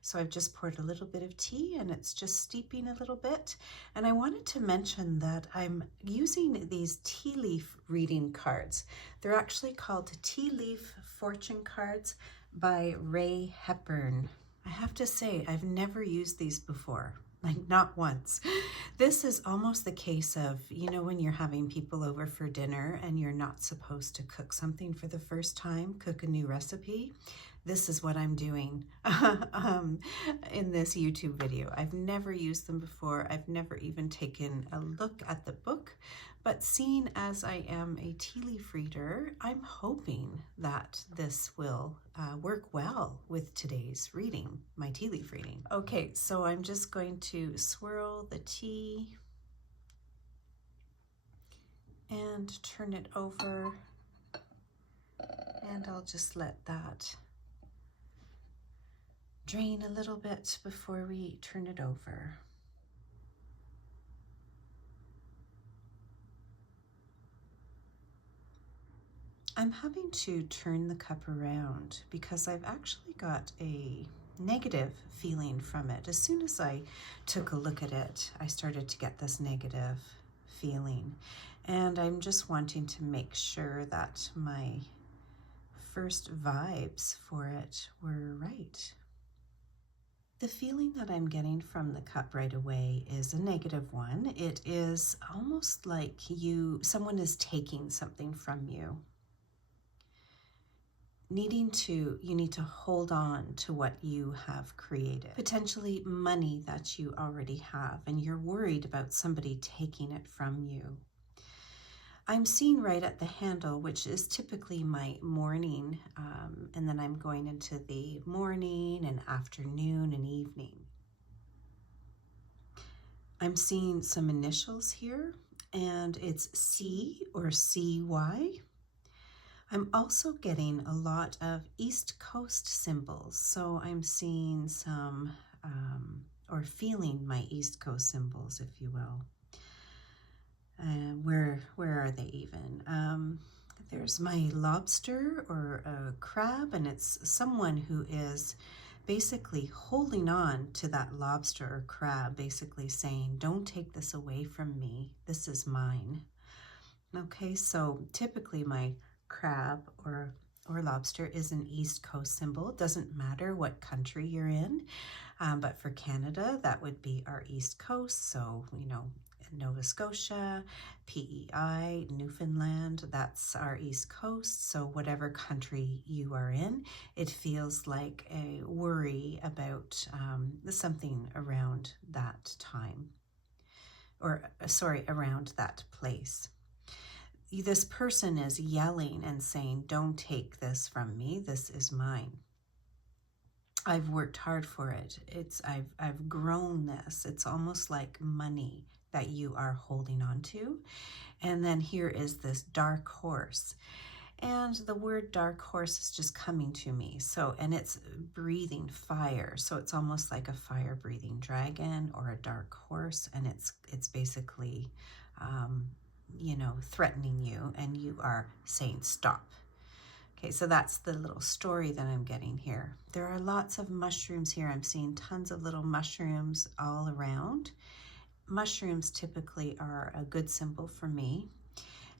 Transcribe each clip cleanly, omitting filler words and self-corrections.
So I've just poured a little bit of tea and it's just steeping a little bit. And I wanted to mention that I'm using these tea leaf reading cards. They're actually called Tea Leaf Fortune Cards by Ray Hepburn. I have to say, I've never used these before. Like, not once. This is almost the case of, you know, when you're having people over for dinner and you're not supposed to cook something for the first time, cook a new recipe. This is what I'm doing in this YouTube video. I've never used them before. I've never even taken a look at the book, but seeing as I am a tea leaf reader, I'm hoping that this will work well with today's reading, my tea leaf reading. Okay, so I'm just going to swirl the tea and turn it over, and I'll just let that drain a little bit before we turn it over. I'm having to turn the cup around because I've actually got a negative feeling from it. As soon as I took a look at it, I started to get this negative feeling. And I'm just wanting to make sure that my first vibes for it were right. The feeling that I'm getting from the cup right away is a negative one. It is almost like someone is taking something from you. You need to hold on to what you have created. Potentially money that you already have, and you're worried about somebody taking it from you. I'm seeing right at the handle, which is typically my morning, and then I'm going into the morning and afternoon and evening. I'm seeing some initials here, and it's C or CY. I'm also getting a lot of East Coast symbols, so I'm seeing some, or feeling my East Coast symbols, if you will. Where are they even? There's my lobster or a crab, and it's someone who is basically holding on to that lobster or crab, basically saying, don't take this away from me, this is mine. Okay, so typically my crab or lobster is an East Coast symbol. It doesn't matter what country you're in, but for Canada, that would be our East Coast. So, you know, Nova Scotia, PEI, Newfoundland, that's our East Coast. So whatever country you are in, it feels like a worry about something around that time, or sorry, around that place. This person is yelling and saying, don't take this from me, this is mine. I've worked hard for it. I've grown this. It's almost like money that you are holding on to. And then here is this dark horse. And the word dark horse is just coming to me. So, and it's breathing fire. So it's almost like a fire breathing dragon or a dark horse. And it's basically, you know, threatening you, and you are saying stop. Okay, so that's the little story that I'm getting here. There are lots of mushrooms here. I'm seeing tons of little mushrooms all around. Mushrooms typically are a good symbol for me,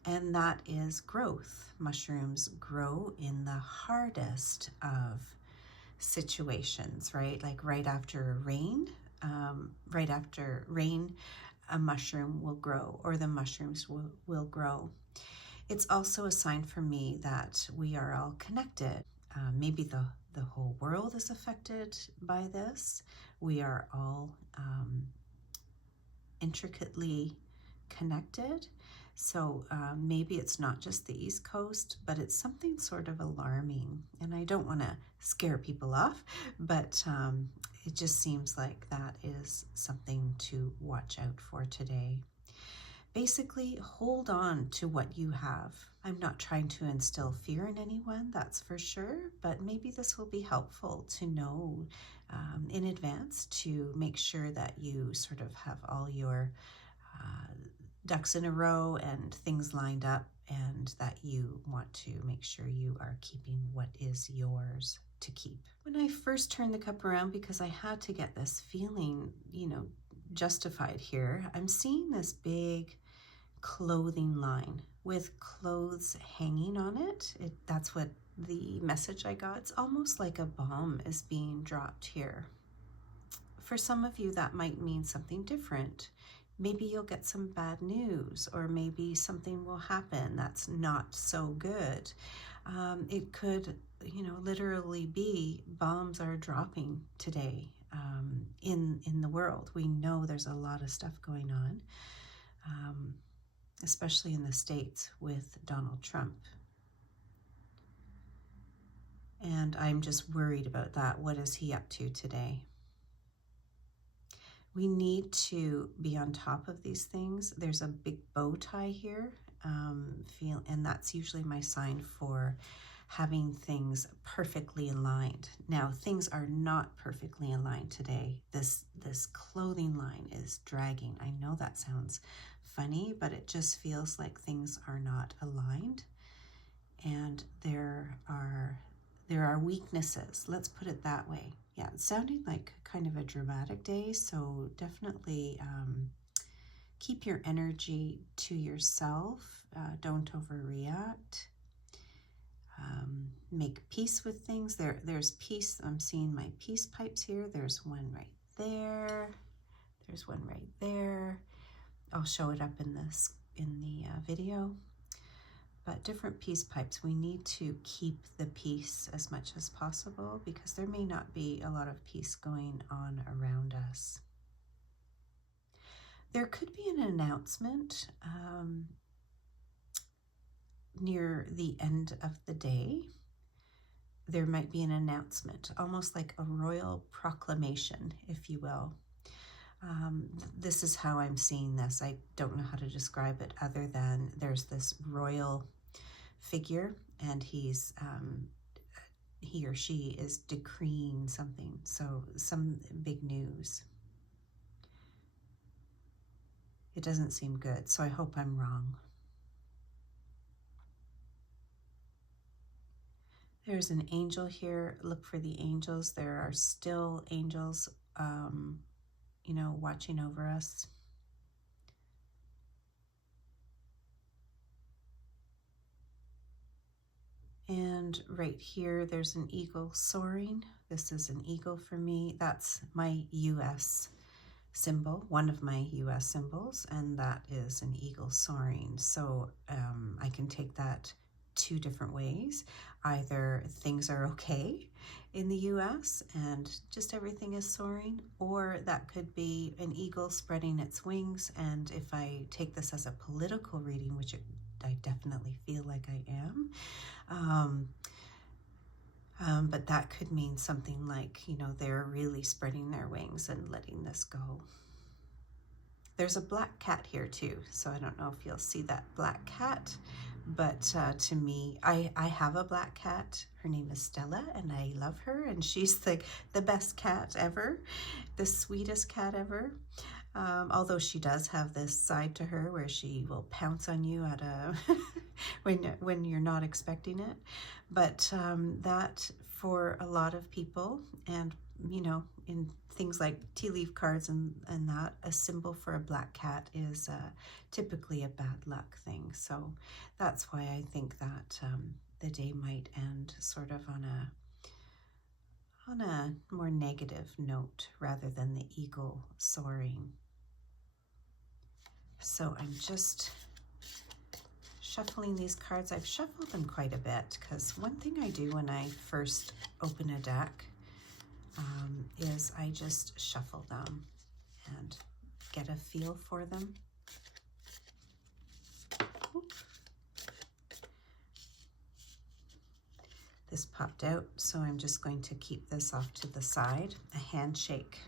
and that is growth. Mushrooms grow in the hardest of situations, right? Like right after rain, a mushroom will grow, or the mushrooms will grow. It's also a sign for me that we are all connected. Maybe the whole world is affected by this. We are all intricately connected. So maybe it's not just the East Coast, but it's something sort of alarming. And I don't want to scare people off, but it just seems like that is something to watch out for today. Basically, hold on to what you have. I'm not trying to instill fear in anyone, that's for sure, but maybe this will be helpful to know in advance to make sure that you sort of have all your ducks in a row and things lined up, and that you want to make sure you are keeping what is yours. to keep. When I first turned the cup around, because I had to get this feeling, justified here, I'm seeing this big clothing line with clothes hanging on it. That's what the message I got. It's almost like a bomb is being dropped here. For some of you, that might mean something different. Maybe you'll get some bad news, or maybe something will happen that's not so good. It could, literally be bombs are dropping today in the world. We know there's a lot of stuff going on, especially in the States with Donald Trump. And I'm just worried about that. What is he up to today? We need to be on top of these things. There's a big bow tie here, and that's usually my sign for having things perfectly aligned. Now, things are not perfectly aligned today. This clothing line is dragging. I know that sounds funny, but it just feels like things are not aligned, and there are weaknesses. Let's put it that way. Yeah, it's sounding like kind of a dramatic day, so definitely keep your energy to yourself. Don't overreact. Make peace with things. There's peace. I'm seeing my peace pipes here. There's one right there. There's one right there. I'll show it up in the video. But different peace pipes, we need to keep the peace as much as possible, because there may not be a lot of peace going on around us. There could be an announcement near the end of the day. There might be an announcement, almost like a royal proclamation, if you will. This is how I'm seeing this. I don't know how to describe it other than there's this royal figure, and he or she is decreeing something, so some big news. It doesn't seem good, so I hope I'm wrong. There's an angel here. Look for the angels. There are still angels, watching over us. And right here, there's an eagle soaring. This is an eagle for me. That's my U.S. symbol, one of my U.S. symbols, and that is an eagle soaring. So I can take that two different ways. Either things are okay in the U.S. and just everything is soaring, or that could be an eagle spreading its wings. And if I take this as a political reading, which I definitely feel like I am, but that could mean something like, they're really spreading their wings and letting this go. There's a black cat here too, so I don't know if you'll see that black cat, but to me, I have a black cat. Her name is Stella, and I love her, and she's the best cat ever, the sweetest cat ever. Although she does have this side to her where she will pounce on you at when you're not expecting it. But that, for a lot of people, and in things like tea leaf cards and that, a symbol for a black cat is typically a bad luck thing. So that's why I think that the day might end sort of on a more negative note rather than the eagle soaring. So I'm just shuffling these cards. I've shuffled them quite a bit, because one thing I do when I first open a deck is I just shuffle them and get a feel for them. Oop. This popped out, so I'm just going to keep this off to the side. A handshake.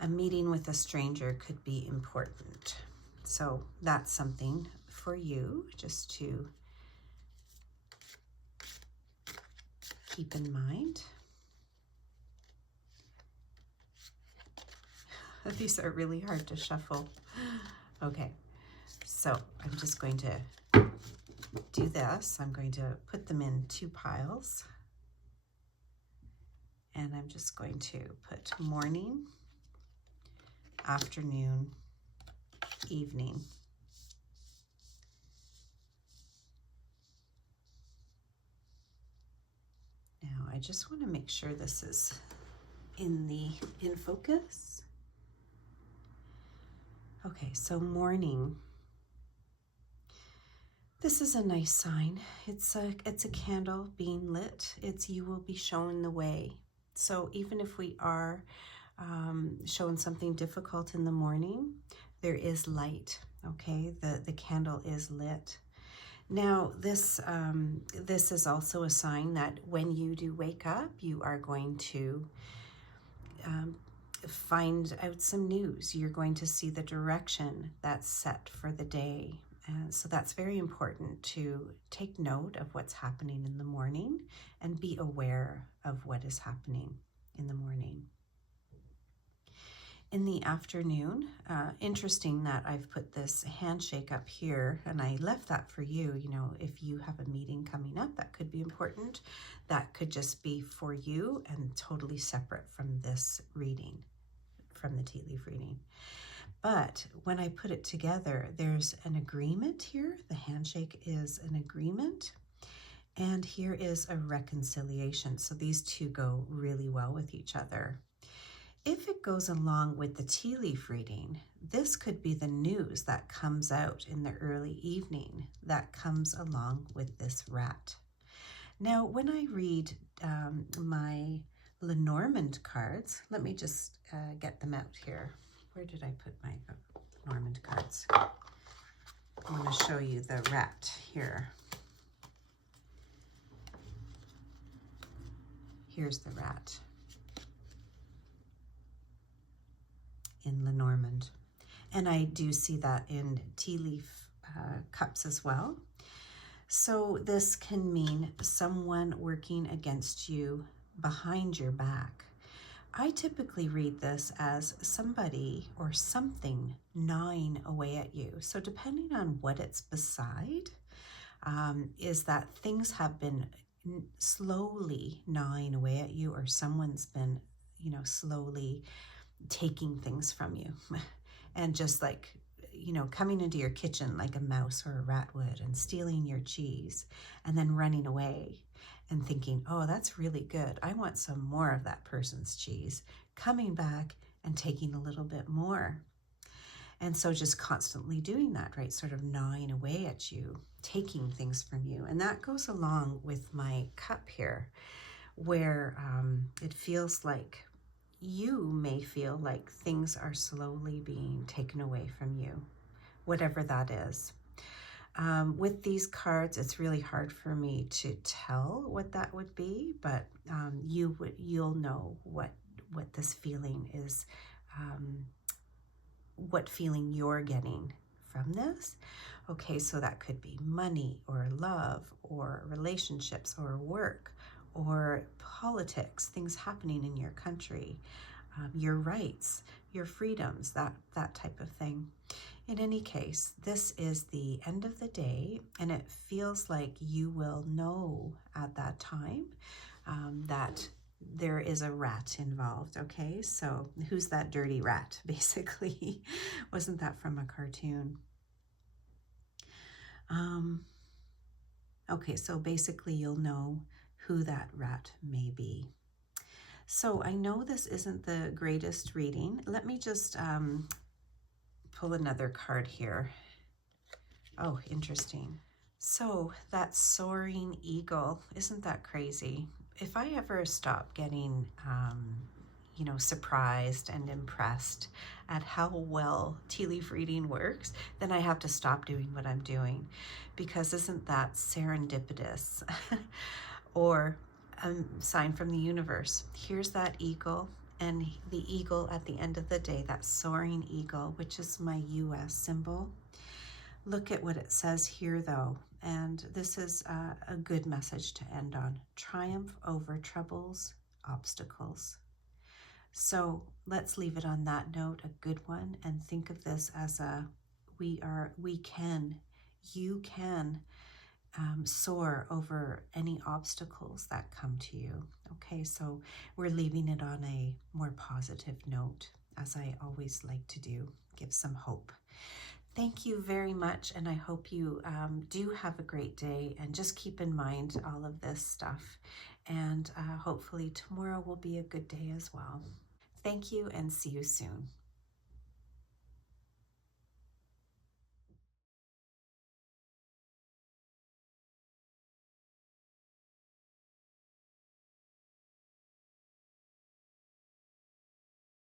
A meeting with a stranger could be important. So that's something for you just to keep in mind. These are really hard to shuffle. Okay, so I'm just going to do this. I'm going to put them in two piles. And I'm just going to put morning, afternoon, evening. Now I just want to make sure this is in focus. Okay, so morning. This is a nice sign. It's a candle being lit. It's you will be shown the way. So even if we are shown something difficult in the morning, there is light. Okay, the candle is lit. Now this is also a sign that when you do wake up, you are going to find out some news. You're going to see the direction that's set for the day. And so that's very important to take note of what's happening in the morning and be aware of what is happening in the morning. In the afternoon, interesting that I've put this handshake up here, and I left that for you. You know, if you have a meeting coming up, that could be important. That could just be for you and totally separate from this reading, from the tea leaf reading. But when I put it together, there's an agreement here. The handshake is an agreement. And here is a reconciliation. So these two go really well with each other. If it goes along with the tea leaf reading, this could be the news that comes out in the early evening that comes along with this rat. Now, when I read my Lenormand cards, let me just get them out here. Where did I put my Lenormand cards? I want to show you the rat here. Here's the rat in Lenormand. And I do see that in tea leaf cups as well. So this can mean someone working against you behind your back. I typically read this as somebody or something gnawing away at you. So depending on what it's beside, is that things have been slowly gnawing away at you, or someone's been, you know, slowly taking things from you and just like, you know, coming into your kitchen like a mouse or a rat would and stealing your cheese and then running away and thinking, oh, that's really good. I want some more of that person's cheese. Coming back and taking a little bit more. And so just constantly doing that, right? Sort of gnawing away at you, taking things from you. And that goes along with my cup here, where it feels like you may feel like things are slowly being taken away from you, whatever that is. With these cards, it's really hard for me to tell what that would be, but you'll know what this feeling is, what feeling you're getting from this. Okay, so that could be money or love or relationships or work or politics, things happening in your country, your rights, your freedoms, that type of thing. In any case, this is the end of the day, and it feels like you will know at that time that there is a rat involved, okay? So who's that dirty rat, basically? Wasn't that from a cartoon? Okay, so basically you'll know who that rat may be. So I know this isn't the greatest reading. Let me just pull another card here. Oh, interesting. So that soaring eagle, isn't that crazy? If I ever stop getting, you know, surprised and impressed at how well tea leaf reading works, then I have to stop doing what I'm doing, because isn't that serendipitous? Or a sign from the universe. Here's that eagle, and the eagle at the end of the day, that soaring eagle, which is my US symbol. Look at what it says here though, and this is a good message to end on. Triumph over troubles, obstacles. So let's leave it on that note, a good one, and think of this as you can soar over any obstacles that come to you, okay? Okay, so we're leaving it on a more positive note, as I always like to do, give some hope. Thank you very much, and I hope you do have a great day, and just keep in mind all of this stuff, and hopefully tomorrow will be a good day as well. Thank you, and see you soon.